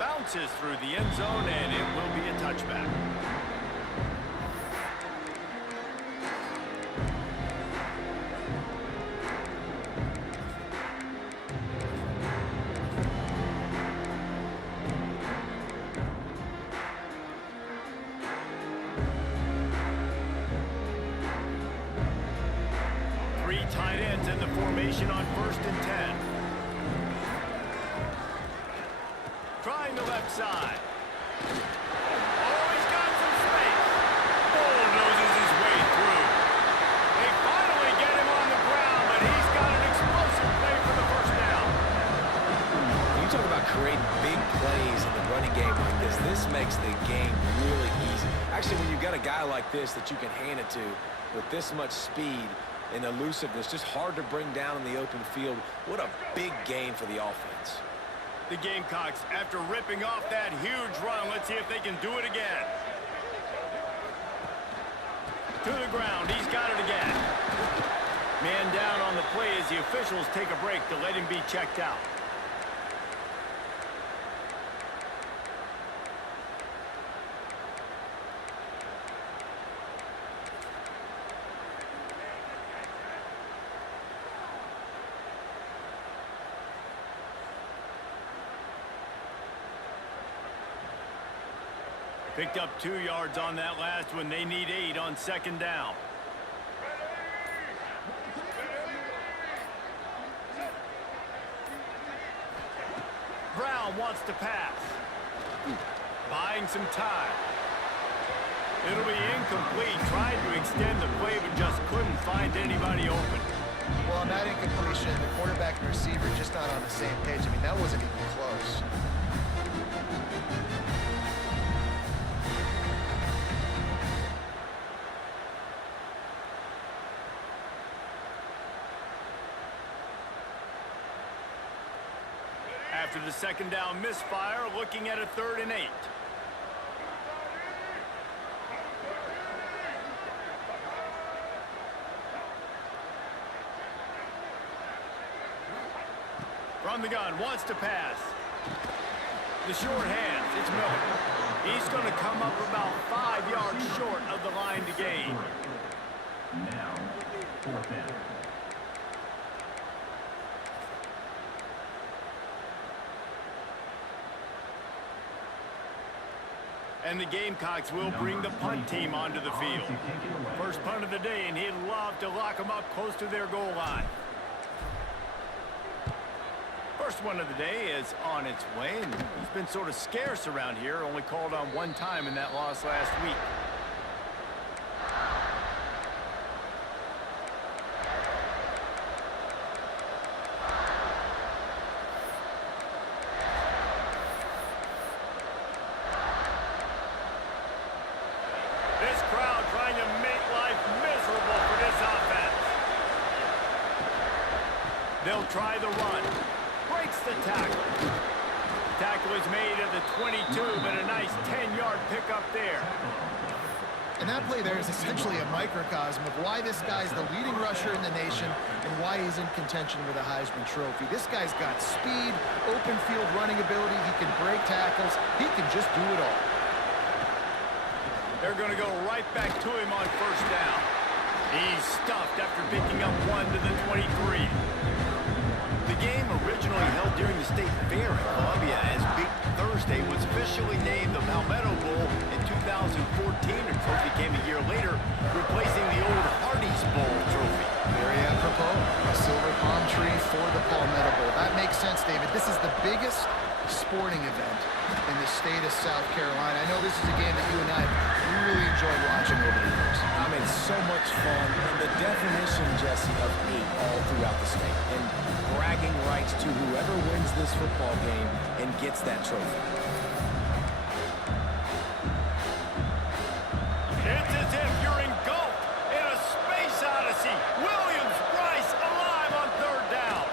bounces through the end zone, and it will be a touchback. Three tight ends in the formation on 1st and 10. Trying the left side. Oh, he's got some space. Bulldozes his way through. They finally get him on the ground, but he's got an explosive play for the first down. You talk about creating big plays in the running game like this. This makes the game really easy. Actually, when you've got a guy like this that you can hand it to with this much speed and elusiveness, just hard to bring down in the open field. What a big game for the offense. The Gamecocks, after ripping off that huge run, let's see if they can do it again. To the ground, he's got it again. Man down on the play as the officials take a break to let him be checked out. Picked up 2 yards on that last one. They need 8 on 2nd down. Brown wants to pass. Buying some time. It'll be incomplete. Tried to extend the play, but just couldn't find anybody open. Well, on that incompletion, the quarterback and receiver just not on the same page. I mean, that wasn't even close. After the 2nd down misfire, looking at a 3rd and 8. From the gun, wants to pass. The short hands, it's Miller. He's going to come up about 5 yards short of the line to gain. Now, 4th down. And the Gamecocks will bring the punt team onto the field. First punt of the day, and he'd love to lock them up close to their goal line. First one of the day is on its way, and he's been sort of scarce around here, only called on 1 time in that loss last week. This crowd trying to make life miserable for this offense. They'll try the run. Breaks the tackle. Tackle is made at the 22, but a nice 10-yard pickup there. And that play there is essentially a microcosm of why this guy's the leading rusher in the nation and why he's in contention for the Heisman Trophy. This guy's got speed, open field running ability. He can break tackles. He can just do it all. They're going to go right back to him on 1st down. He's stuffed after picking up 1 to the 23. The game originally held during the State Fair in Columbia as Big Thursday was officially named the Palmetto Bowl in 2014. A trophy came a year later, replacing the old Hardee's Bowl trophy. Very apropos, a silver palm tree for the Palmetto Bowl. That makes sense, David. This is the biggest sporting event in the state of South Carolina. I know this is a game that you and I really enjoyed watching over the years. I mean, so much fun, and the definition, Jesse, of hate all throughout the state, and bragging rights to whoever wins this football game and gets that trophy. It's as if you're engulfed in a space odyssey. Williams-Brice alive on 3rd down.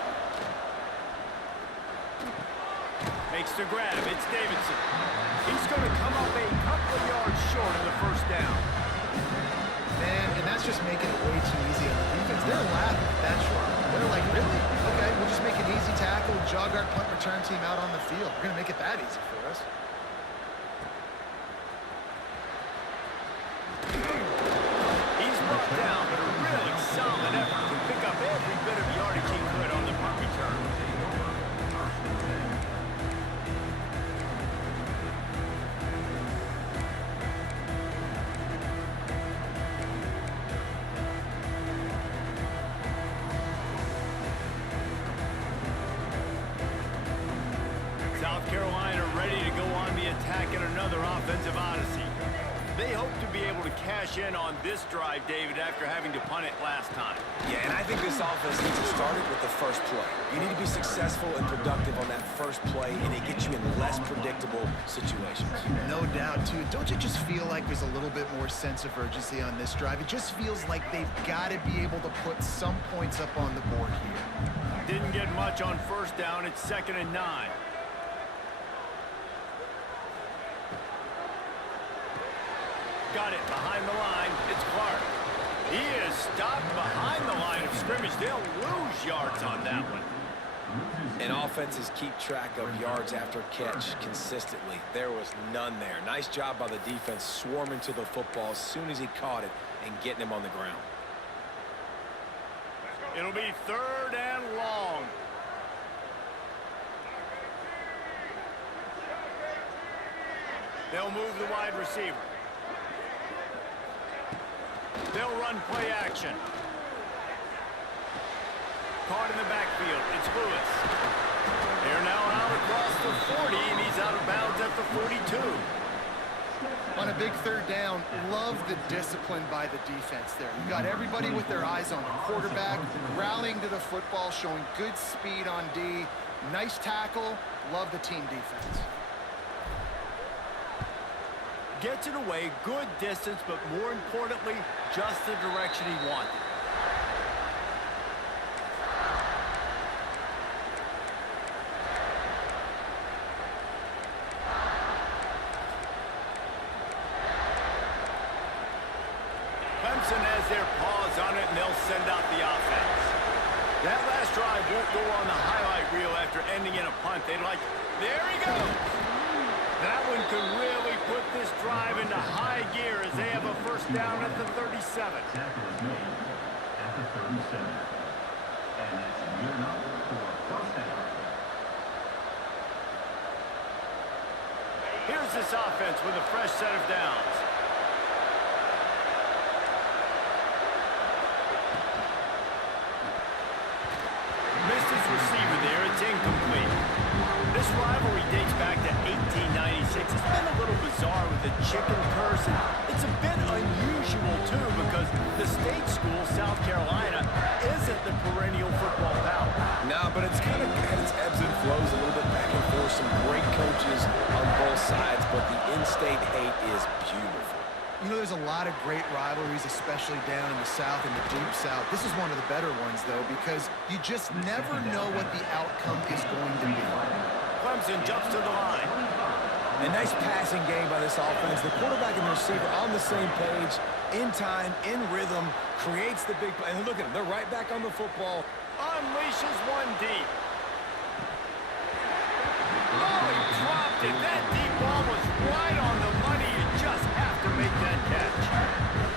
Makes the grab. It's Davidson. He's going to come up a couple of yards short of the 1st down. Man, and that's just making it way too easy on the defense. They're laughing at that shot. They're like, really? Okay, we'll just make an easy tackle, jog our punt return. return team out on the field. We're going to make it that easy for us. He's brought down, but a really solid effort to pick up every bit of yardage he could on the punt return. South Carolina ready to go on the attack in another offensive odyssey. They hope to be able to cash in on this drive, David, after having to punt it last time. Yeah, and I think this offense needs to start it with the first play. You need to be successful and productive on that first play, and it gets you in less predictable situations. No doubt, too. Don't you just feel like there's a little bit more sense of urgency on this drive? It just feels like they've got to be able to put some points up on the board here. Didn't get much on first down. It's 2nd and 9. Got it behind the line. It's Clark. He is stopped behind the line of scrimmage. They'll lose yards on that one. And offenses keep track of yards after catch consistently. There was none there. Nice job by the defense swarming to the football as soon as he caught it and getting him on the ground. It'll be 3rd and long. They'll move the wide receiver. They'll run play action. Caught in the backfield. It's Lewis. They're now out across the 40, and he's out of bounds at the 42. On a big 3rd down, love the discipline by the defense there. You got everybody with their eyes on the quarterback, rallying to the football, showing good speed on D. Nice tackle. Love the team defense. Gets it away, good distance, but more importantly, just the direction he wanted. Clemson has their paws on it, and they'll send out the offense. That last drive won't go on the highlight reel after ending in a punt. They'd like, there he goes! That one could really put this drive into high gear as they have a first down at the 37. Tackle is made at the 37. And it's gearing up for first down. Here's this offense with a fresh set of downs. Missed his receiver there. It's incomplete. This rivalry dates back to 1896. It's been a little bizarre with the chicken curse. It's a bit unusual, too, because the state school, South Carolina, isn't the perennial football power. No, but it's kind of had its ebbs and flows a little bit back and forth. Some great coaches on both sides, but the in-state hate is beautiful. You know, there's a lot of great rivalries, especially down in the South and the Deep South. This is one of the better ones, though, because you just never know what the outcome is going to be. Clemson jumps to the line. A nice passing game by this offense. The quarterback and the receiver on the same page, in time, in rhythm, creates the big play. And look at them, they're right back on the football. Unleashes one deep. Oh, he dropped it. That deep ball was right on the money. You just have to make that catch.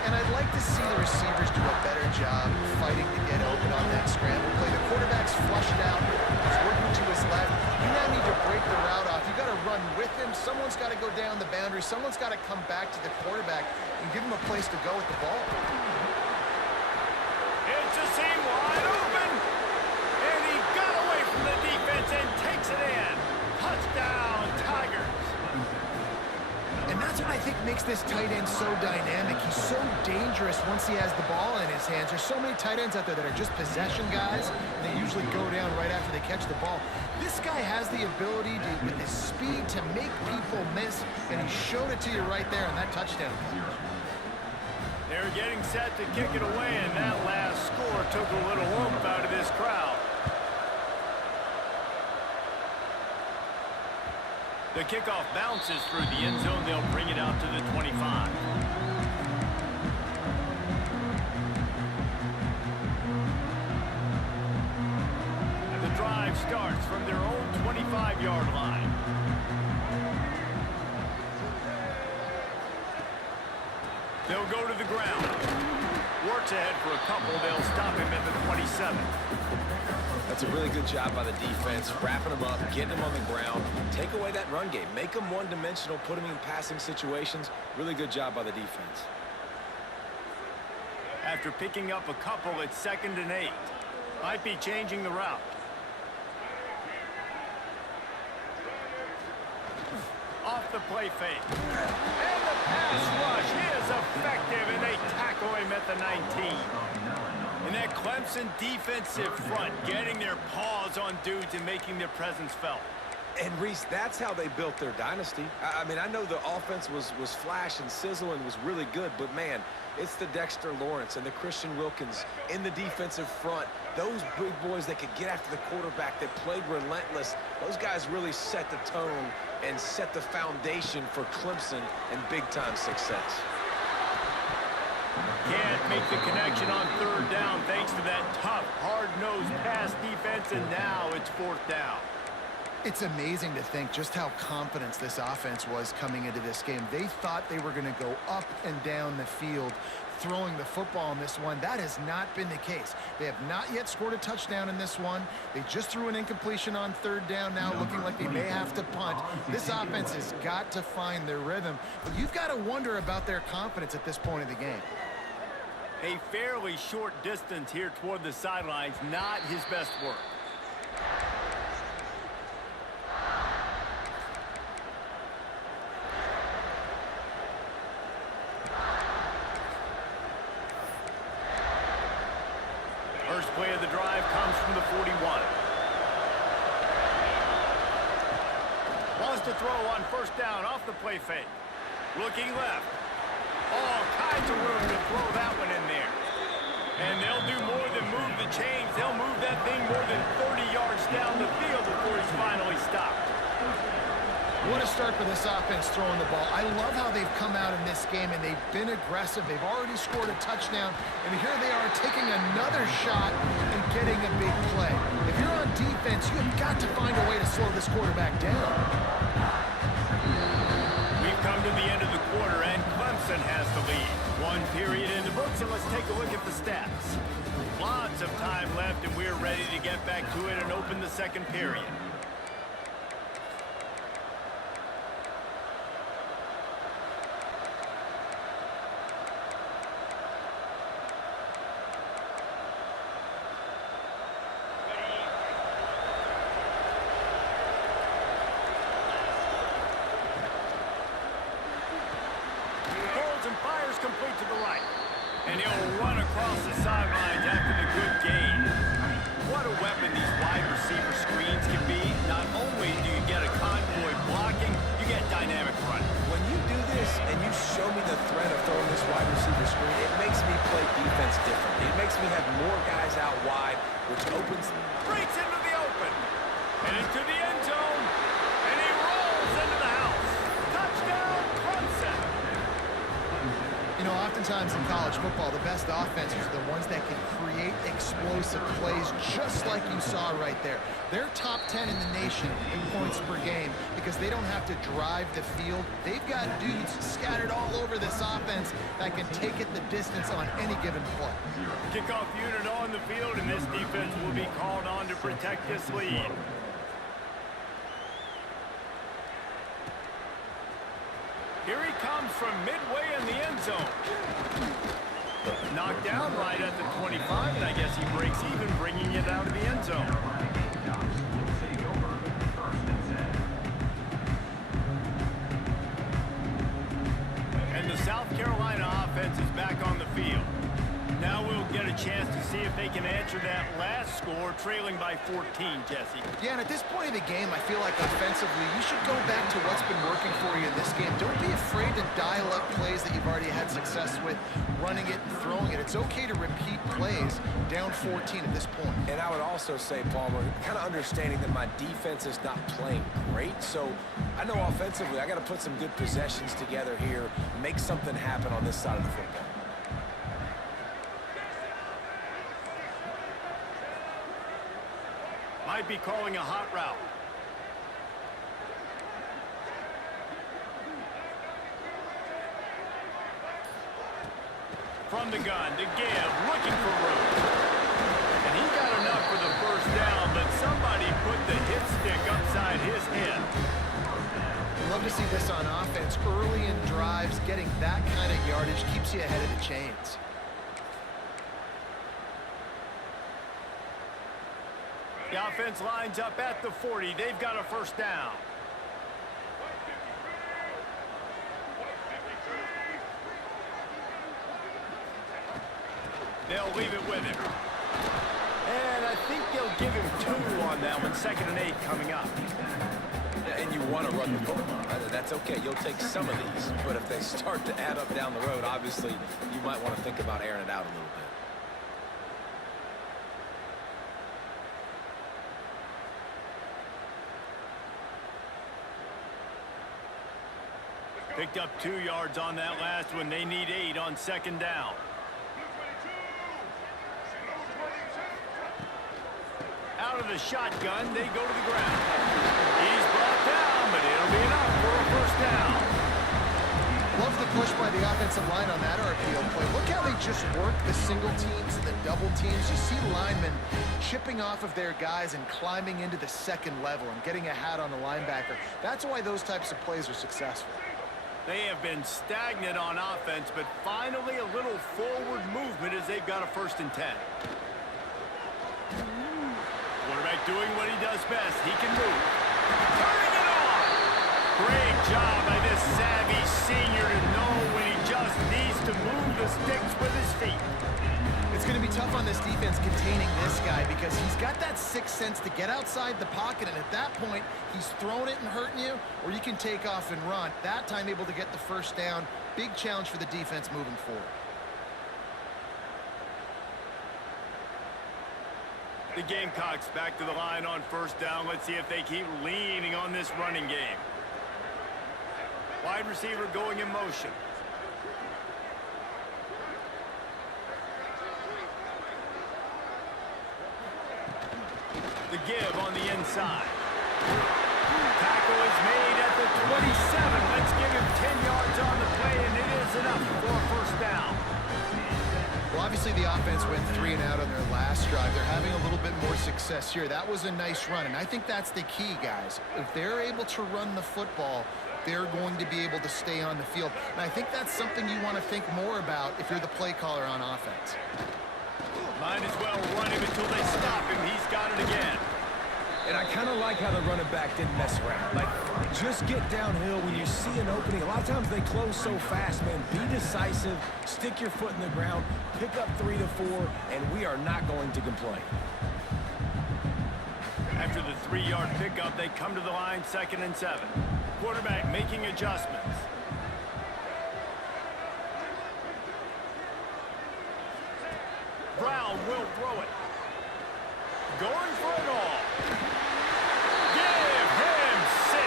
And I'd like to see the receivers do a better job fighting to get open on that scramble play. The quarterback's flushed out. He's working to his left. You now need to break the route off. You got to run with him. Someone's got to go down the boundary. Someone's got to come back to the quarterback and give him a place to go with the ball. It's a seam wide open. And he got away from the defense and takes it in. Touchdown, Tigers. And that's what I think makes this tight end so dynamic. He's so dangerous once he has the ball in his hands. There's so many tight ends out there that are just possession guys, and they usually go down right after they catch the ball. This guy has the ability to, with his speed, to make people miss, and he showed it to you right there on that touchdown. They're getting set to kick it away, and that last score took a little oomph out of this crowd. The kickoff bounces through the end zone. They'll bring it out to the 25. The drive starts from their own 25-yard line. They'll go to the ground. Works ahead for a couple. They'll stop him at the 27. That's a really good job by the defense, wrapping them up, getting them on the ground. Take away that run game. Make them one-dimensional, put them in passing situations. Really good job by the defense. After picking up a couple, it's 2nd and 8. Might be changing the route. Off the play fake. And the pass rush is effective, and they tackle him at the 19. And that Clemson defensive front getting their paws on dudes and making their presence felt. And, Reese, that's how they built their dynasty. I mean, I know the offense was flash and sizzle and was really good, but, man, it's the Dexter Lawrence and the Christian Wilkins in the defensive front. Those big boys that could get after the quarterback, that played relentless, those guys really set the tone and set the foundation for Clemson and big-time success. Can't make the connection on 3rd down thanks to that tough, hard-nosed pass defense, and now it's 4th down. It's amazing to think just how confident this offense was coming into this game. They thought they were going to go up and down the field throwing the football in this one. That has not been the case. They have not yet scored a touchdown in this one. They just threw an incompletion on 3rd down, now looking like they may have to punt. This offense has got to find their rhythm, but you've got to wonder about their confidence at this point of the game. A fairly short distance here toward the sidelines, not his best work. First play of the drive comes from the 41. Wants to throw on 1st down off the play fake. Looking left. All kinds of room to throw that one in there. And they'll do more than move the chains. They'll move that thing more than 30 yards down the field before he's finally stopped. What a start for this offense throwing the ball. I love how they've come out in this game, and they've been aggressive. They've already scored a touchdown, and here they are taking another shot and getting a big play. If you're on defense, you've got to find a way to slow this quarterback down. We've come to the end of the quarter, and Clemson has the lead. 1 period in the books, and let's take a look at the stats. Lots of time left, and we're ready to get back to it and open the 2nd period. Complete to the right. And he'll run across the sidelines after the good gain. What a weapon these wide receiver screens can be. Not only do you get a convoy blocking, you get dynamic running. When you do this and you show me the threat of throwing this wide receiver screen, it makes me play defense differently. It makes me have more guys out wide, which opens... Breaks into the open. And into the end zone. And he rolls into the house. Touchdown, Clemson. You know, oftentimes in college football, the best offenses are the ones that can create explosive plays, just like you saw right there. They're top 10 in the nation in points per game because they don't have to drive the field. They've got dudes scattered all over this offense that can take it the distance on any given play. Kickoff unit on the field, and this defense will be called on to protect this lead. Here he comes from midway in the end zone. Knocked down right at the 25, and I guess he breaks even, bringing it out of the end zone. And the South Carolina offense is back on the field. Now we'll get a chance to see if they can answer that last score, trailing by 14, Jesse. Yeah, and at this point of the game, I feel like offensively, you should go back to what's been working for you in this game. Don't be afraid to dial up plays that you've already had success with, running it and throwing it. It's okay to repeat plays down 14 at this point. And I would also say, Palmer, kind of understanding that my defense is not playing great. So I know offensively, I got to put some good possessions together here, make something happen on this side of the football. Might be calling a hot route. From the gun to give, looking for room. And he got enough for the first down, but somebody put the hit stick upside his head. Love to see this on offense. Early in drives, getting that kind of yardage keeps you ahead of the chains. The offense lines up at the 40. They've got a first down. They'll leave it with him. And I think they'll give him 2 on that one. 2nd and 8 coming up. And you want to run the football. That's okay. You'll take some of these. But if they start to add up down the road, obviously, you might want to think about airing it out a little bit. Picked up 2 yards on that last one. They need 8 on 2nd down. Out of the shotgun, they go to the ground. He's brought down, but it'll be enough for a first down. Love the push by the offensive line on that RPO play. Look how they just work the single teams and the double teams. You see linemen chipping off of their guys and climbing into the 2nd level and getting a hat on the linebacker. That's why those types of plays are successful. They have been stagnant on offense, but finally a little forward movement as they've got a 1st and 10. Quarterback doing what he does best. He can move. Turning it on! Great job by this savvy senior to know when he just needs to move the sticks with his feet. It's going to be tough on this defense containing this guy because he's got that 6th sense to get outside the pocket, and at that point, he's throwing it and hurting you, or you can take off and run. That time able to get the first down. Big challenge for the defense moving forward. The Gamecocks back to the line on 1st down. Let's see if they keep leaning on this running game. Wide receiver going in motion. The give on the inside. Tackle is made at the 27. Let's give him 10 yards on the play, and it is enough for a first down. Well, obviously the offense went 3 and out on their last drive. They're having a little bit more success here. That was a nice run, and I think that's the key, guys. If they're able to run the football, they're going to be able to stay on the field. And I think that's something you want to think more about if you're the play caller on offense. Might as well run him until they stop him. He's got it again. And I kind of like how the running back didn't mess around. Like, just get downhill when you see an opening. A lot of times they close so fast, man. Be decisive, stick your foot in the ground, pick up 3 to 4, and we are not going to complain. After the 3-yard pickup, they come to the line, 2nd and 7. Quarterback making adjustments. Brown will throw it. Going for it all. Give him 6.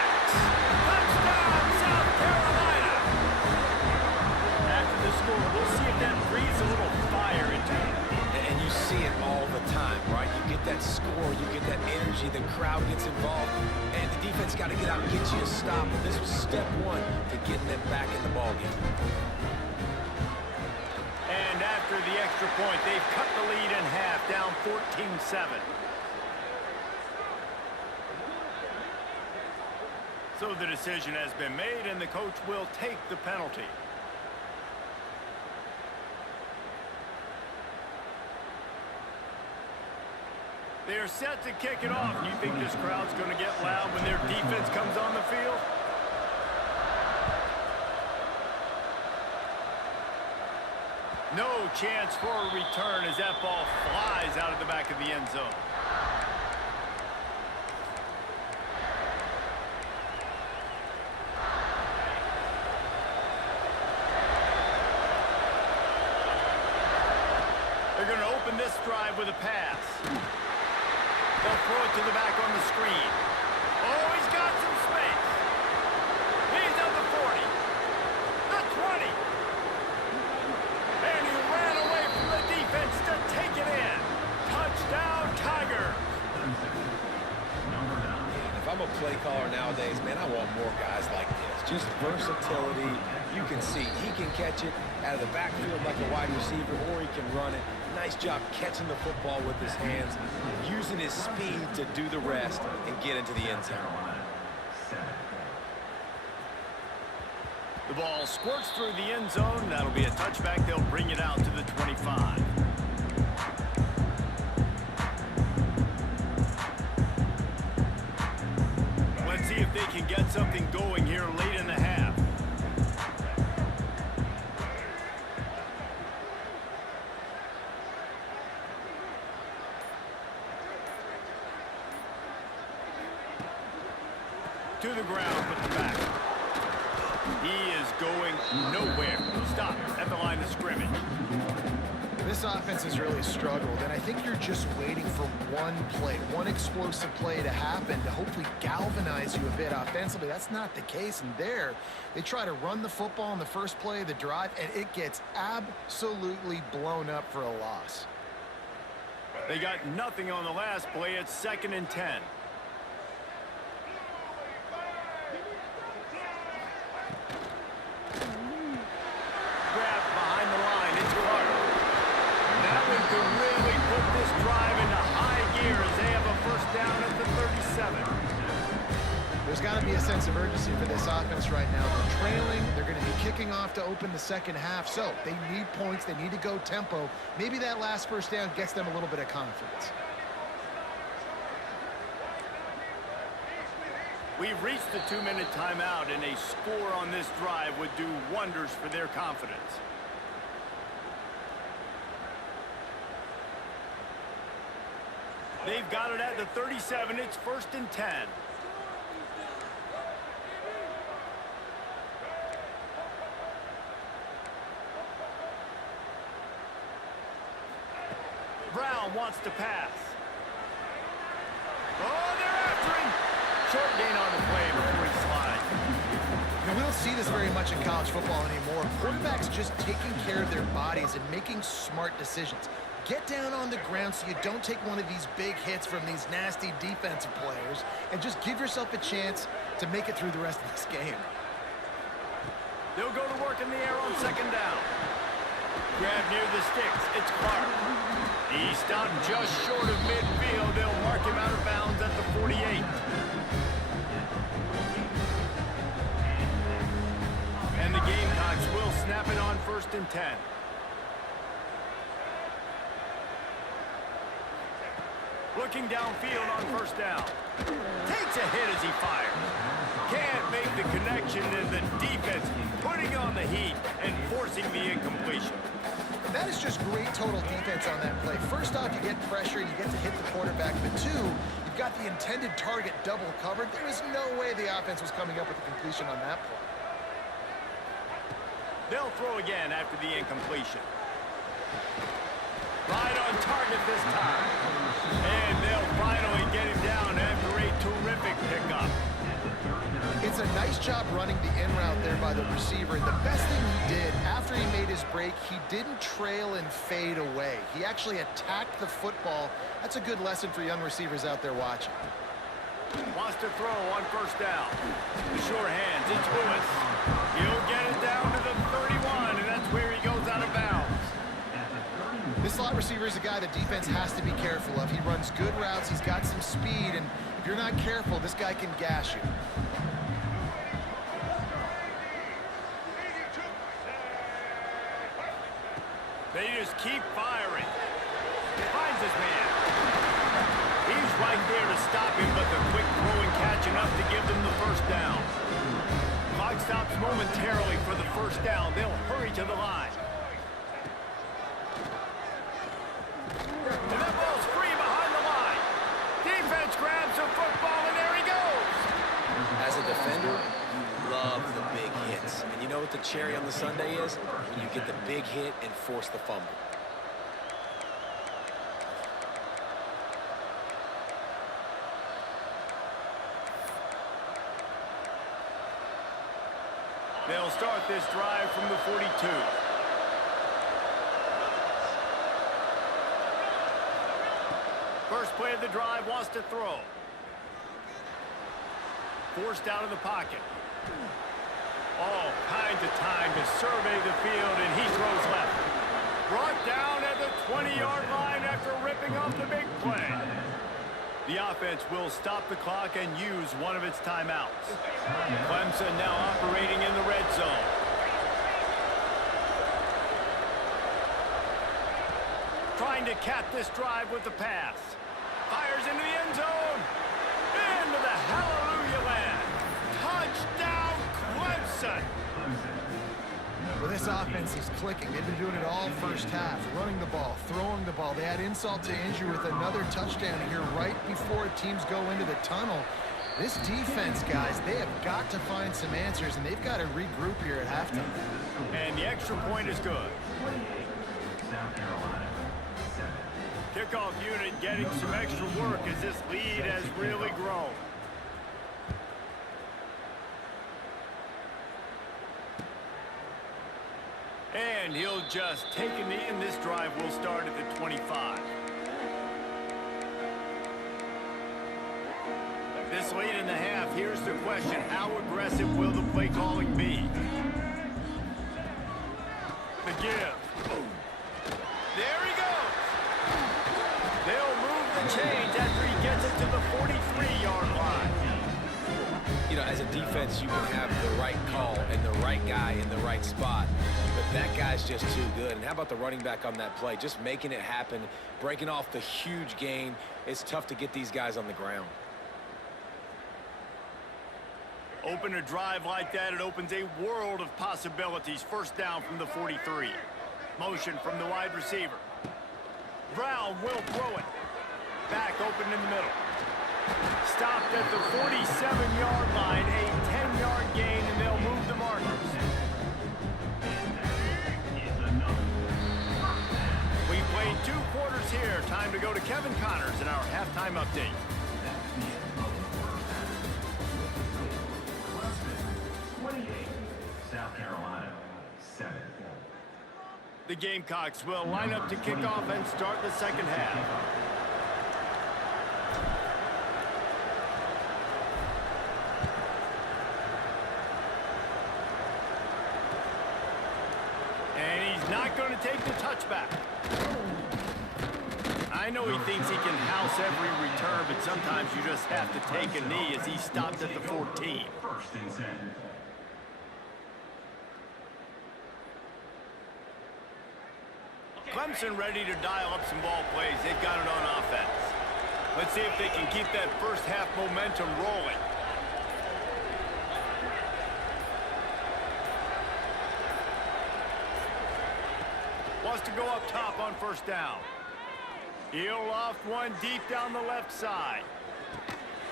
Touchdown, South Carolina. After the score, we'll see if that breathes a little fire into him. And you see it all the time, right? You get that score, you get that energy, the crowd gets involved, and the defense got to get out and get you a stop. And this was step 1 to getting them back in the ballgame. And after the extra point, they've cut the lead in half, down 14-7. So the decision has been made, and the coach will take the penalty. They are set to kick it off. You think this crowd's going to get loud when their defense comes on the field? No chance for a return as that ball flies out of the back of the end zone. They're going to open this drive with a pass. They'll throw it to the back on the screen. Oh, he's got some space. He's at the 40. The 20. And he ran away from the defense to take it in. Touchdown, Tigers. a play caller nowadays, man, I want more guys like this. Just versatility. You can see he can catch it out of the backfield like a wide receiver, or he can run it. Nice job catching the football with his hands, using his speed to do the rest and get into the end zone. The ball squirts through the end zone. That'll be a touchback. They'll bring it out to the 25. Let's see if they can get something going here late in the half. To the ground with the back. He is going nowhere. Stop at the line of scrimmage. This offense has really struggled, and I think you're just waiting for one play, one explosive play to happen to hopefully galvanize you a bit offensively. That's not the case, and there, they try to run the football in the first play of the drive, and it gets absolutely blown up for a loss. They got nothing on the last play. It's 2nd and 10. To really put this drive into high gear as they have a first down at the 37. There's got to be a sense of urgency for this offense right now. They're trailing. They're going to be kicking off to open the second half. So they need points. They need to go tempo. Maybe that last first down gets them a little bit of confidence. We've reached the 2-minute timeout, and a score on this drive would do wonders for their confidence. They've got it at the 37. It's 1st and 10. Brown wants to pass. Oh, they're after him. Short gain on the play before he slides. Now, we don't see this very much in college football anymore. Quarterbacks just taking care of their bodies and making smart decisions. Get down on the ground so you don't take one of these big hits from these nasty defensive players and just give yourself a chance to make it through the rest of this game. They'll go to work in the air on 2nd down. Grab near the sticks. It's Clark. He stopped just short of midfield. They'll mark him out of bounds at the 48. And the Gamecocks will snap it on 1st and 10. Looking downfield on 1st down. Takes a hit as he fires. Can't make the connection, and the defense putting on the heat and forcing the incompletion. That is just great total defense on that play. First off, you get pressure, you get to hit the quarterback. But two, you've got the intended target double covered. There is no way the offense was coming up with a completion on that play. They'll throw again after the incompletion. Right on target this time. And they'll finally get him down after a terrific pickup. It's a nice job running the in route there by the receiver. And the best thing he did after he made his break, he didn't trail and fade away. He actually attacked the football. That's a good lesson for young receivers out there watching. Wants to throw on 1st down. The sure hands, it's Lewis. He'll get it down to the 31, and that's where he goes out of bounds. This slot receiver is a guy the defense has to be careful of. He runs good routes, he's got some speed, and if you're not careful, this guy can gash you. They just keep firing. Finds his man. He's right there to stop him, but the quick throw and catch enough to give them the 1st down. Clock stops momentarily for the 1st down. They'll hurry to the line. And that ball's free behind the line. Defense grabs the football, and there he goes. As a defender, you love the big hits. And you know what the cherry on the sundae is? When you get the big hit and force the fumble. They'll start this drive from the 42. First play of the drive, wants to throw. forced out of the pocket. All kinds of time to survey the field, and he throws left. Brought down at the 20-yard line after ripping off the big play. The offense will stop the clock and use one of its timeouts. Clemson now operating in the red zone. Trying to cap this drive with the pass. Fires into the end zone. Into the hallelujah land. Touchdown, Clemson. Well, this offense is clicking. They've been doing it all first half. Running the ball, throwing the ball. They add insult to injury with another touchdown here right before teams go into the tunnel. This defense, guys, they have got to find some answers, and they've got to regroup here at halftime. And the extra point is good. South Carolina, 7. Kickoff unit getting some extra work as this lead has really grown. And he'll just take a knee, and this drive will start at the 25. This late in the half, here's the question. How aggressive will the play calling be? The give. There he goes. They'll move the chains after he gets it to the 43-yard line. You know, as a defense, you can have the right call and the right guy in the right spot, but that guy's just too good. And how about the running back on that play? Just making it happen, breaking off the huge gain. It's tough to get these guys on the ground. Open a drive like that, it opens a world of possibilities. First down from the 43. Motion from the wide receiver. Brown will throw it. Back open in the middle. Stopped at the 47-yard line, a 10-yard gain, and they'll move the markers. We played 2 quarters here. Time to go to Kevin Connors in our halftime update. 28, South Carolina, 7. The Gamecocks will line up to kick off and start the second half. And he's not going to take the touchback. I know he thinks he can house every return, but sometimes you just have to take a knee as he stopped at the 14. First and 10. Clemson ready to dial up some ball plays. They've got it on offense. Let's see if they can keep that first half momentum rolling. Wants to go up top on first down. He'll loft one deep down the left side.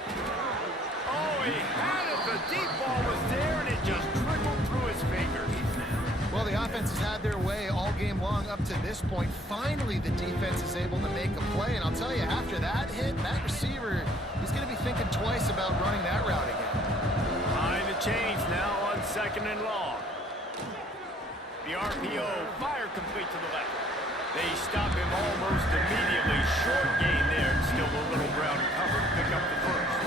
Oh, he had it. The deep ball was there, and it just trickled through his fingers. Well, the offense has had their way all game long up to this point. Finally, the defense is able to make a play. And I'll tell you, after that hit, that receiver, he's going to be thinking twice about running that route again. Behind the chains now on second and long. The RPO, fire complete to the left. They stop him almost immediately. Short gain there. Still a little ground to cover to pick up the first.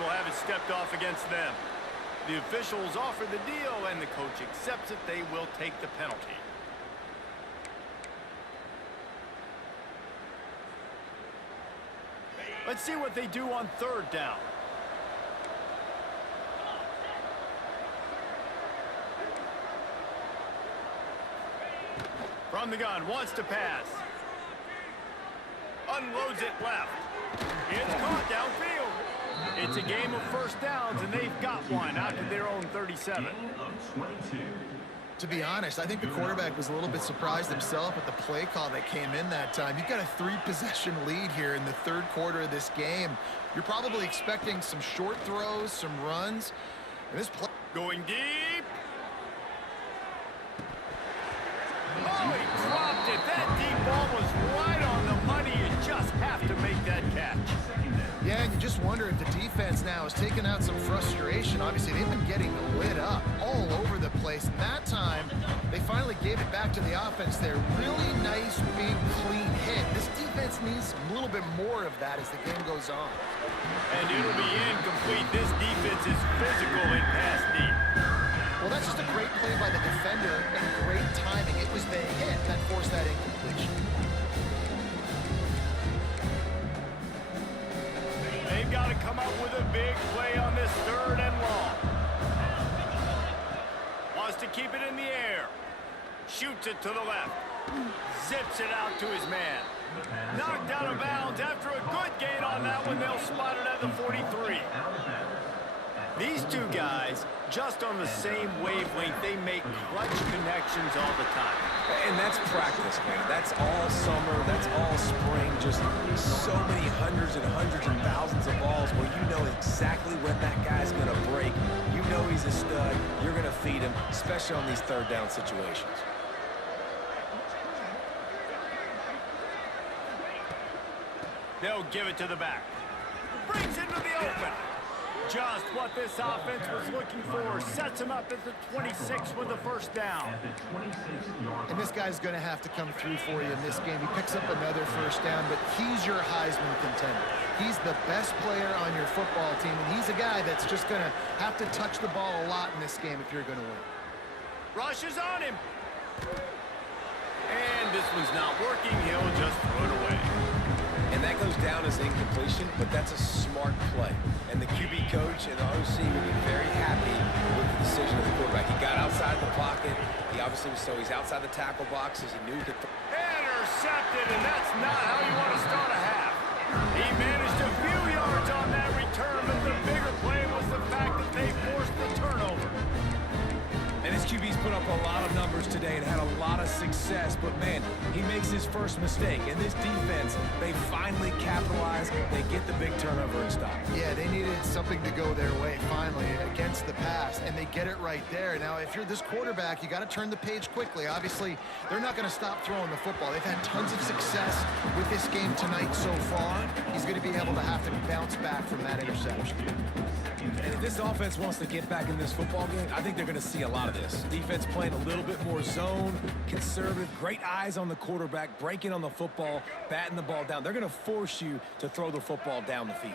Will have it stepped off against them. The officials offer the deal, and the coach accepts it. They will take the penalty. Let's see what they do on third down. From the gun, wants to pass. Unloads it left. It's caught downfield. It's a game of first downs, and they've got one out to their own 37. To be honest, I think the quarterback was a little bit surprised himself at the play call that came in that time. You've got a 3-possession lead here in the third quarter of this game. You're probably expecting some short throws, some runs. And this play going deep. Oh, he dropped it. That deep ball was right on the money. You just have to make that catch. Yeah, and you just wonder if the defense now has taken out some frustration. Obviously, they've been getting lit up all over the place. And that time, they finally finally gave it back to the offense there. Really nice, big, clean hit. This defense needs a little bit more of that as the game goes on. And it'll be incomplete. This defense is physical in pass deep. Well, that's just a great play by the defender and great timing. It was the hit that forced that incompletion. They've got to come up with a big play on this 3rd and long. Wants to keep it in the air. Shoots it to the left. Zips it out to his man. Knocked out of bounds after a good gain on that one. They'll spot it at the 43. These two guys, just on the same wavelength, they make clutch connections all the time. And that's practice, man. That's all summer. That's all spring. Just so many hundreds and thousands of balls where you know exactly when that guy's going to break. You know he's a stud. You're going to feed him, especially on these 3rd down situations. They'll give it to the back. Brings into the open. Just what this offense was looking for. Sets him up at the 26 with the 1st down. And this guy's going to have to come through for you in this game. He picks up another 1st down, but he's your Heisman contender. He's the best player on your football team, and he's a guy that's just going to have to touch the ball a lot in this game if you're going to win. Rushes on him. And this one's not working. He'll just throw it away. And that goes down as incompletion, but that's a smart play. And the QB coach and the OC would be very happy with the decision of the quarterback. He got outside the pocket. He obviously was, so he's outside the tackle boxes. He knew he could. Intercepted, and that's not how you want to start a half. He managed a few yards on that return, but the bigger play was the fact that they forced the turnover. And his QB's put up a lot of numbers today and had a lot of success, but man, he makes his first mistake. And this defense, they finally capitalize. They get the big turnover and stop. Yeah, they needed something to go their way finally against the pass, and they get it right there. Now, if you're this quarterback, you got to turn the page quickly. Obviously, they're not going to stop throwing the football. They've had tons of success with this game tonight so far. He's going to be able to have to bounce back from that interception. And if this offense wants to get back in this football game, I think they're going to see a lot of this. Defense playing a little bit more zone, conservative, great eyes on the quarterback, breaking on the football, batting the ball down. They're going to force you to throw the football down the field.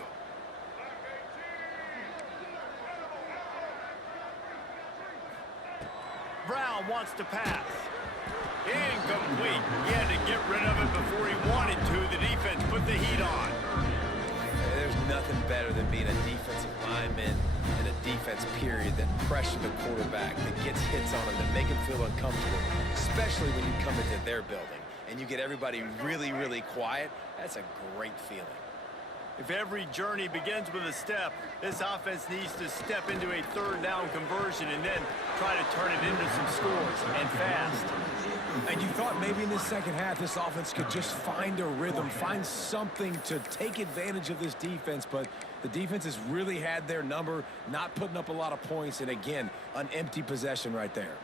Brown wants to pass. Incomplete. He had to get rid of it before he wanted to. The defense put the heat on. There's nothing better than being a defensive lineman and a defense period that pressure the quarterback, that gets hits on him, that make him feel uncomfortable, especially when you come into their building and you get everybody really, really quiet. That's a great feeling. If every journey begins with a step, this offense needs to step into a 3rd down conversion and then try to turn it into some scores, and fast. And you thought maybe in the 2nd half this offense could just find a rhythm, find something to take advantage of this defense, but the defense has really had their number, not putting up a lot of points, and again, an empty possession right there.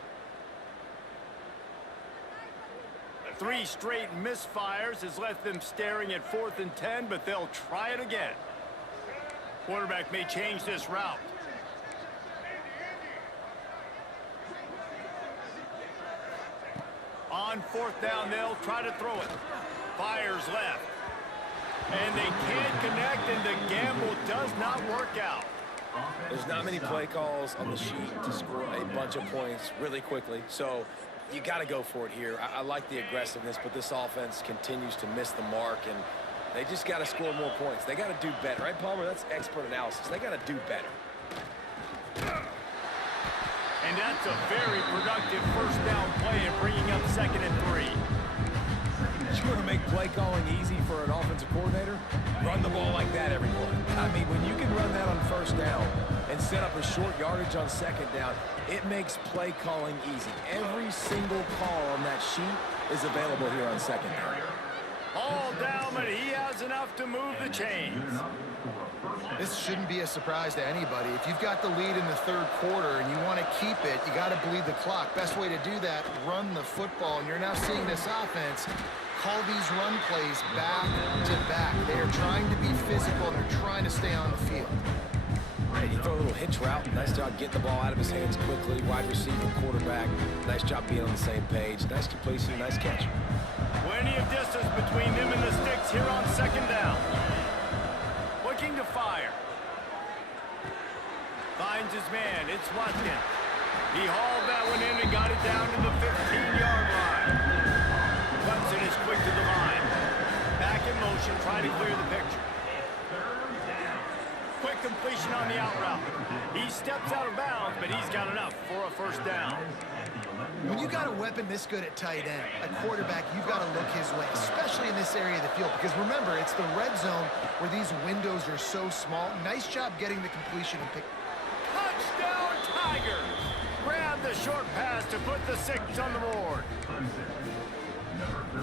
3 straight misfires has left them staring at 4th and 10, but they'll try it again. Quarterback may change this route. On 4th down, they'll try to throw it. Fires left. And they can't connect, and the gamble does not work out. There's not many play calls on the sheet to score a bunch of points really quickly, so you got to go for it here. I like the aggressiveness, but this offense continues to miss the mark, and they just got to score more points. They got to do better, right, Palmer? That's expert analysis. They got to do better. And that's a very productive 1st down play and bringing up 2nd and 3. You want to make play calling easy for an offensive coordinator? Run the ball like that every play. I mean, when you can run that on 1st down and set up a short yardage on 2nd down, it makes play calling easy. Every single call on that sheet is available here on 2nd down. All down, but he has enough to move the chains. This shouldn't be a surprise to anybody. If you've got the lead in the 3rd quarter and you want to keep it, you got to bleed the clock. Best way to do that, run the football. And you're now seeing this offense call these run plays back to back. They are trying to be physical and they're trying to stay on the field. And you throw a little hitch route. Nice job getting the ball out of his hands quickly. Wide receiver, quarterback. Nice job being on the same page. Nice completion, nice catch. Plenty of distance between them and the sticks here on second down. Looking to fire. Finds his man. It's Watkins. He hauled that one in and got it down to the 15-yard line. Clemson is quick to the line. Back in motion, trying to clear the picture. Quick completion on the out route. He steps out of bounds, but he's got enough for a first down. When you got a weapon this good at tight end, a quarterback, you've got to look his way, especially in this area of the field. Because remember, it's the red zone where these windows are so small. Nice job getting the completion and pick. Touchdown, Tigers! Grab the short pass to put the 6 on the board.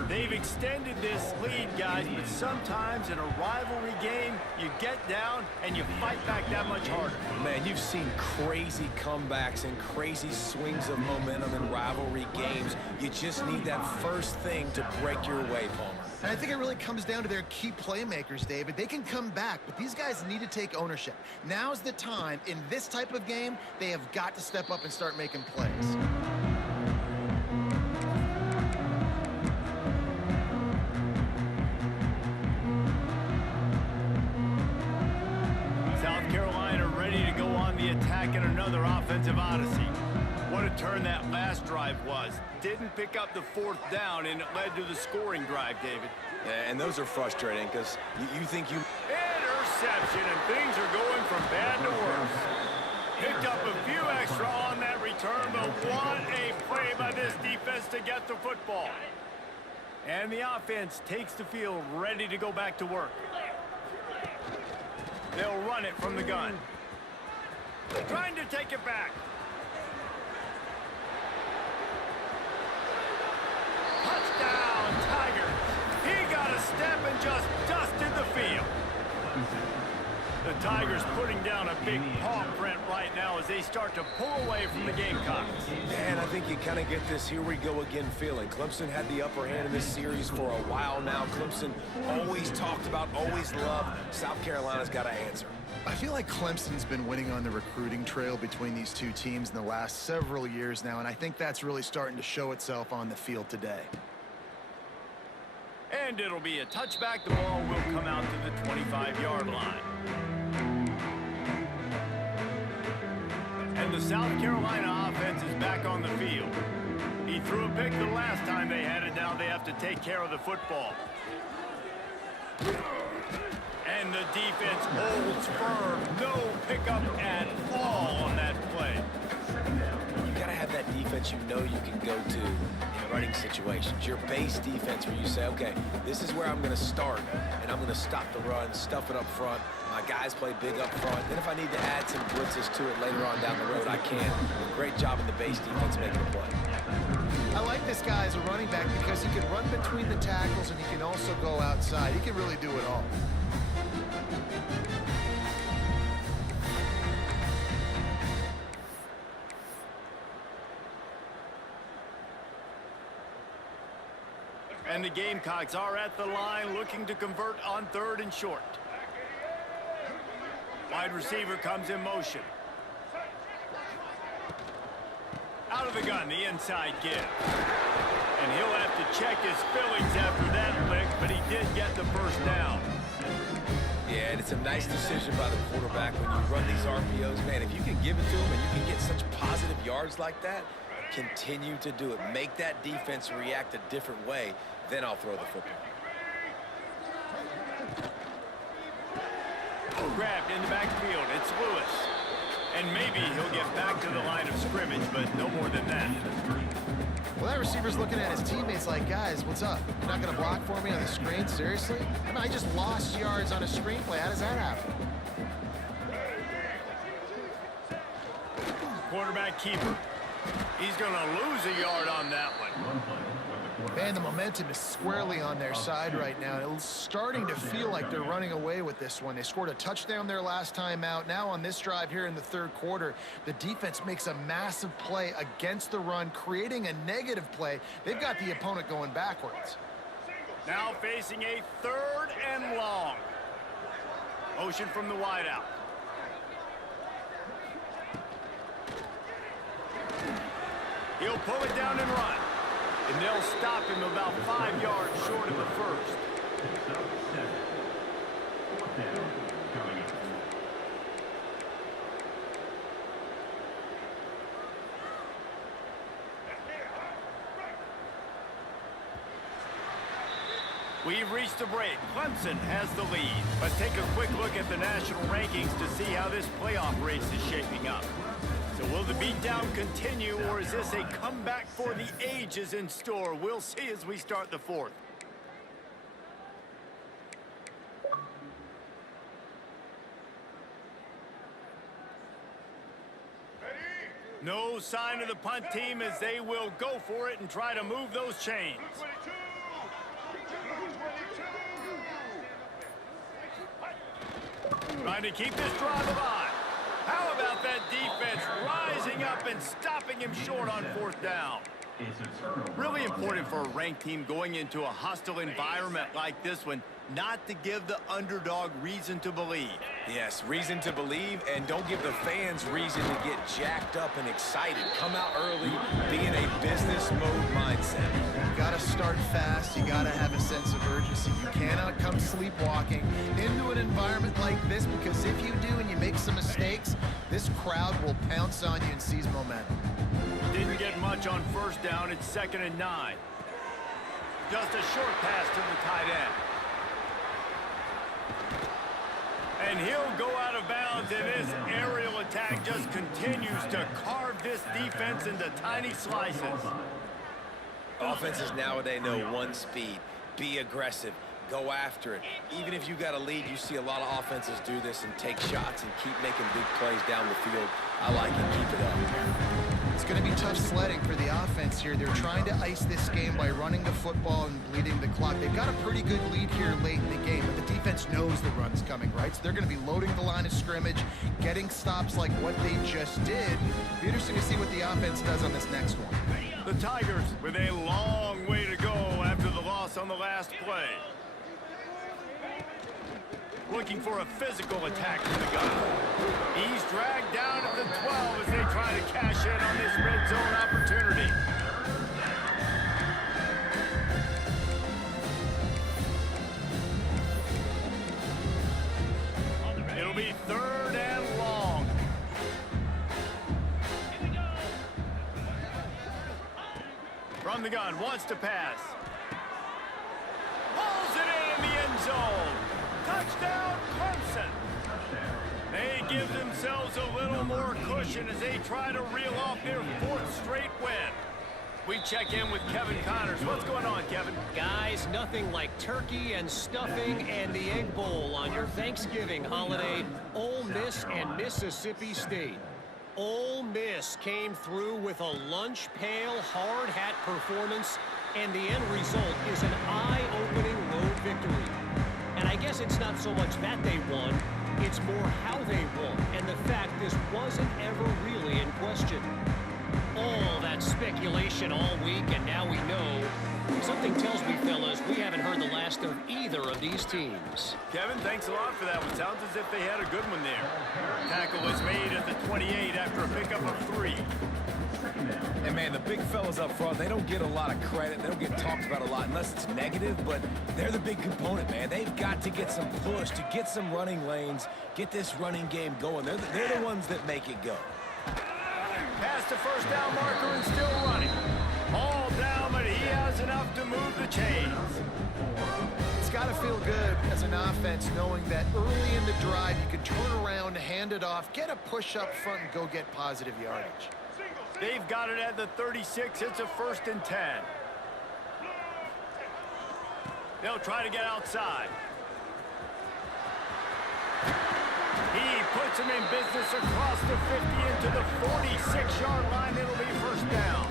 They've extended this lead, guys, but sometimes in a rivalry game, you get down and you fight back that much harder. Man, you've seen crazy comebacks and crazy swings of momentum in rivalry games. You just need that first thing to break your way, Palmer. And I think it really comes down to their key playmakers, David. They can come back, but these guys need to take ownership. Now's the time. In this type of game, they have got to step up and start making plays. South Carolina ready to go on the attack in another offensive odyssey. What a turn that last drive was. Didn't pick up the 4th down, and it led to the scoring drive, David. Yeah, and those are frustrating because you think you... Interception, and things are going from bad to worse. Picked up a few extra on that return, but what a play by this defense to get the football. And the offense takes the field ready to go back to work. They'll run it from the gun. Trying to take it back. Touchdown, Tigers. He got a step and just dusted the field. The Tigers putting down a big paw print right now as they start to pull away from the Gamecocks. And I think you kind of get this here we go again feeling. Clemson had the upper hand in this series for a while now. Clemson always talked about, always loved. South Carolina's got to answer. I feel like Clemson's been winning on the recruiting trail between these two teams in the last several years now, and I think that's really starting to show itself on the field today. And it'll be a touchback. The ball will come out to the 25-yard line. And the South Carolina offense is back on the field. He threw a pick the last time they had it. Now they have to take care of the football. And the defense holds firm. No pickup at all on that play. You got to have that defense you know you can go to in running situations. Your base defense where you say, okay, this is where I'm going to start, and I'm going to stop the run, stuff it up front. My guys play big up front. Then if I need to add some blitzes to it later on down the road, I can. Great job in the base defense making a play. I like this guy as a running back because he can run between the tackles and he can also go outside. He can really do it all. And the Gamecocks are at the line looking to convert on 3rd and short. Wide receiver comes in motion. Out of the gun, the inside give. And he'll have to check his feelings after that lick, but he did get the first down. Yeah, and it's a nice decision by the quarterback when you run these RPOs. Man, if you can give it to him and you can get such positive yards like that, continue to do it. Make that defense react a different way, then I'll throw the football. Grabbed in the backfield. It's Lewis. And maybe he'll get back to the line of scrimmage, but no more than that. Well, that receiver's looking at his teammates like, guys, what's up? You're not going to block for me on the screen? Seriously? I mean, I just lost yards on a screenplay. How does that happen? Quarterback keeper. He's going to lose a yard on that one. Man, the momentum is squarely on their side right now. It's starting to feel like they're running away with this one. They scored a touchdown their last time out. Now on this drive here in the 3rd quarter, the defense makes a massive play against the run, creating a negative play. They've got the opponent going backwards. Now facing a 3rd and long. Motion from the wideout. He'll pull it down and run. And they'll stop him about 5 yards short of the first. Picks up 7. 4th down coming up. We've reached the break. Clemson has the lead. Let's take a quick look at the national rankings to see how this playoff race is shaping up. So will the beatdown continue, or is this a comeback for the ages in store? We'll see as we start the 4th. No sign of the punt team as they will go for it and try to move those chains. Trying to keep this drive alive. How about that defense rising up and stopping him short on 4th down? Really important for a ranked team going into a hostile environment like this one, not to give the underdog reason to believe. Yes, reason to believe, and don't give the fans reason to get jacked up and excited. Come out early, be in a business mode mindset. You got to start fast. You got to have a sense of urgency. You cannot come sleepwalking into an environment like this, because if you do and you make some mistakes, this crowd will pounce on you and seize momentum. Didn't get much on 1st down. It's 2nd and 9. Just a short pass to the tight end. And he'll go out of bounds, and this aerial attack just continues to carve this defense into tiny slices. Offenses nowadays know one speed. Be aggressive. Go after it. Even if you got a lead, you see a lot of offenses do this and take shots and keep making big plays down the field. I like it. Keep it up. It's going to be tough sledding for the offense here. They're trying to ice this game by running the football and bleeding the clock. They've got a pretty good lead here late in the game, but the defense knows the run's coming, right? So they're going to be loading the line of scrimmage, getting stops like what they just did. It'll be interesting to see what the offense does on this next one. The Tigers with a long way to go after the loss on the last play. Looking for a physical attack from the gun. He's dragged down at the 12 as they try to cash in on this red zone opportunity. It'll be 3rd and long. From the gun, wants to pass. Pulls it in the end zone. Touchdown, Clemson. They give themselves a little more cushion as they try to reel off their 4th straight win. We check in with Kevin Connors. What's going on, Kevin? Guys, nothing like turkey and stuffing and the Egg Bowl on your Thanksgiving holiday. Ole Miss and Mississippi State. Ole Miss came through with a lunch pail hard hat performance, and the end result is an eye-opening road victory. And I guess it's not so much that they won, it's more how they won, and the fact this wasn't ever really in question. All that speculation all week, and now we know. Something tells me, fellas, we haven't heard the last of either of these teams. Kevin, thanks a lot for that one. Sounds as if they had a good one there. Tackle was made at the 28 after a pickup of 3. And man, the big fellas up front, they don't get a lot of credit. They don't get talked about a lot unless it's negative, but they're the big component, man. They've got to get some push, to get some running lanes, get this running game going. They're the ones that make it go. Past the 1st down marker and still running. All down, but he has enough to move the chains. It's got to feel good as an offense knowing that early in the drive you can turn around, hand it off, get a push up front, and go get positive yardage. They've got it at the 36. It's a 1st and 10. They'll try to get outside. He puts him in business across the 50 into the 46-yard line. It'll be 1st down.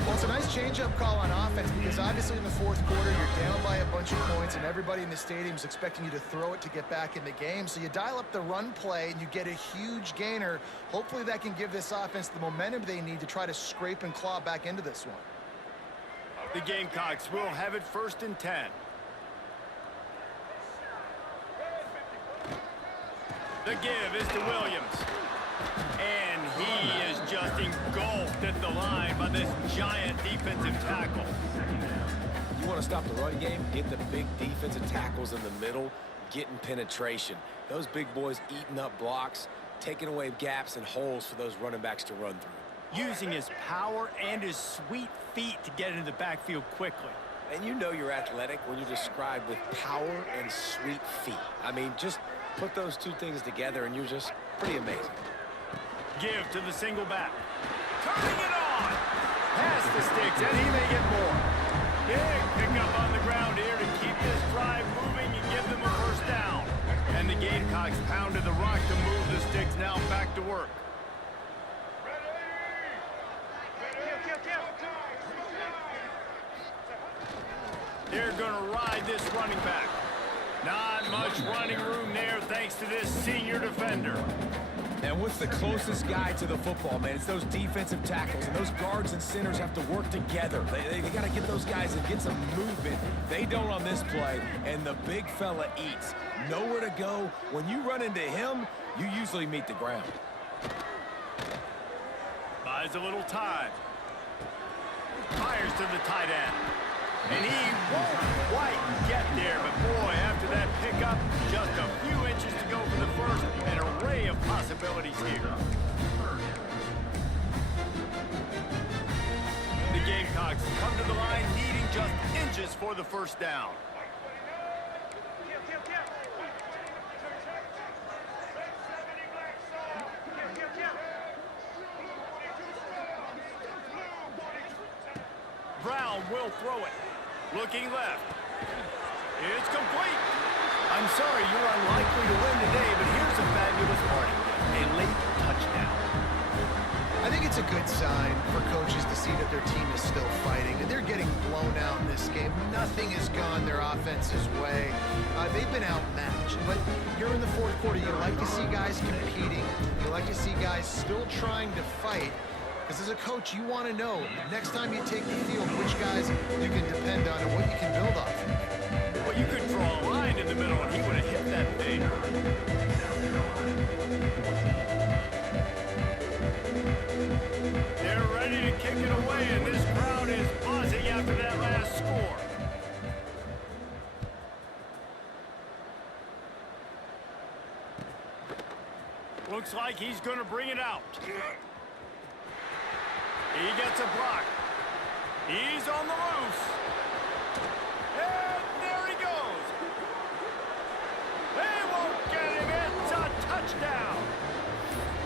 Well, it's a nice change-up call on offense because obviously in the 4th quarter you're down by a bunch of points and everybody in the stadium is expecting you to throw it to get back in the game. So you dial up the run play and you get a huge gainer. Hopefully that can give this offense the momentum they need to try to scrape and claw back into this one. The Gamecocks will have it 1st and 10. The give is to Williams. And he is just engulfed at the line by this giant defensive tackle. You want to stop the running game? Get the big defensive tackles in the middle, getting penetration. Those big boys eating up blocks, taking away gaps and holes for those running backs to run through. Using his power and his sweet feet to get into the backfield quickly. And you know you're athletic when you're described with power and sweet feet. I mean, just put those two things together and you're just pretty amazing. Give to the single back. Turning it on! Past the sticks, and he may get more. Big pickup on the ground here to keep this drive moving and give them a first down. And the Gamecocks pounded the rock to move the sticks, now back to work. They're gonna ride this running back. Not much running room there thanks to this senior defender. And what's the closest guy to the football, man? It's those defensive tackles, and those guards and centers have to work together. They got to get those guys and get some movement. They don't on this play, and the big fella eats. Nowhere to go. When you run into him, you usually meet the ground. Buys a little time. Fires to the tight end. And he won't quite get there, but boy, after that pickup, just a few inches to go for the first, an array of possibilities here. The Gamecocks come to the line needing just inches for the first down. Brown will throw it. Looking left. It's complete. I'm sorry you're unlikely to win today, but here's a fabulous parting gift. A late touchdown. I think it's a good sign for coaches to see that their team is still fighting, and they're getting blown out in this game. Nothing has gone their offense's way. They've been outmatched, but here in the fourth quarter, you like to see guys competing. You like to see guys still trying to fight. Because as a coach, you want to know, next time you take the field, which guys you can depend on and what you can build off. Well, you could draw a line in the middle, and he would have hit that thing. They're ready to kick it away, and this crowd is buzzing after that last score. Looks like he's going to bring it out. He gets a block. He's on the loose. And there he goes. They won't get him. It's a touchdown.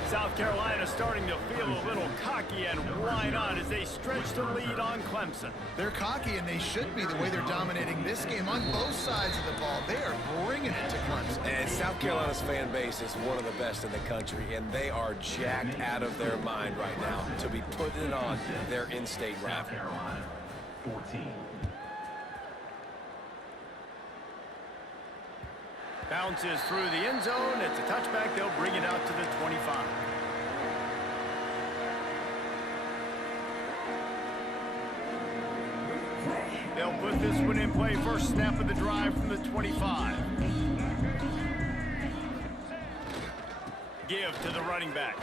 South Carolina starting to feel a little cocky, and why not as they stretch the lead on Clemson. They're cocky, and they should be the way they're dominating this game on both sides of the ball. They are bringing it to Clemson. And South Carolina's fan base is one of the best in the country, and they are jacked out of their mind right now to be putting it on their in-state rival. South Carolina, 14. Bounces through the end zone. It's a touchback. They'll bring it out to the 25. They'll put this one in play. First snap of the drive from the 25. Give to the running back.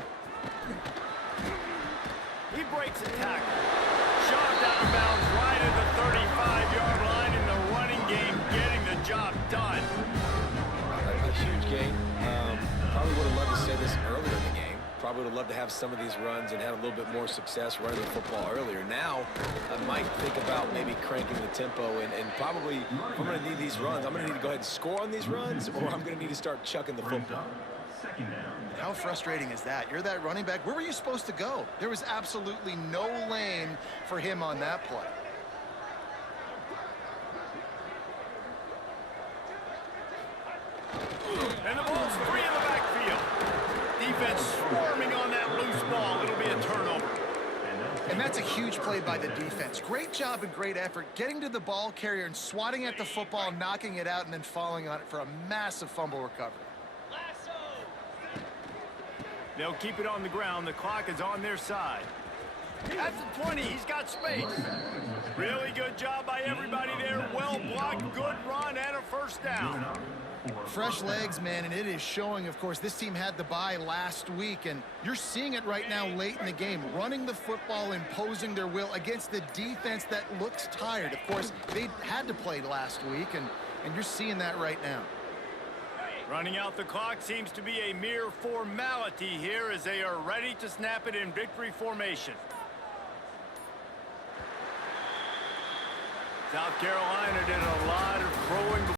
He breaks a tackle. Shoved out of bounds right at the 35-yard line in the running game, getting the job done. A huge game. Probably would have loved to say this earlier in the game. Probably would have loved to have some of these runs and had a little bit more success running the football earlier. Now, I might think about maybe cranking the tempo and probably, if I'm going to need these runs, I'm going to need to go ahead and score on these runs, or I'm going to need to start chucking the football. Second down. How frustrating is that? You're that running back. Where were you supposed to go? There was absolutely no lane for him on that play. And the ball's free in the backfield. Defense swarming on that loose ball. It'll be a turnover. And that's a huge play by the defense. Great job and great effort getting to the ball carrier and swatting at the football, knocking it out, and then falling on it for a massive fumble recovery. They'll keep it on the ground. The clock is on their side. And At the 20, he's got space. Really good job by everybody there. Well blocked, good run, and a first down. Fresh legs, man, and it is showing. Of course, this team had the bye last week, and you're seeing it right now late in the game. Running the football, imposing their will against the defense that looks tired. Of course, they had to play last week, and you're seeing that right now. Running out the clock seems to be a mere formality here as they are ready to snap it in victory formation. South Carolina did a lot of throwing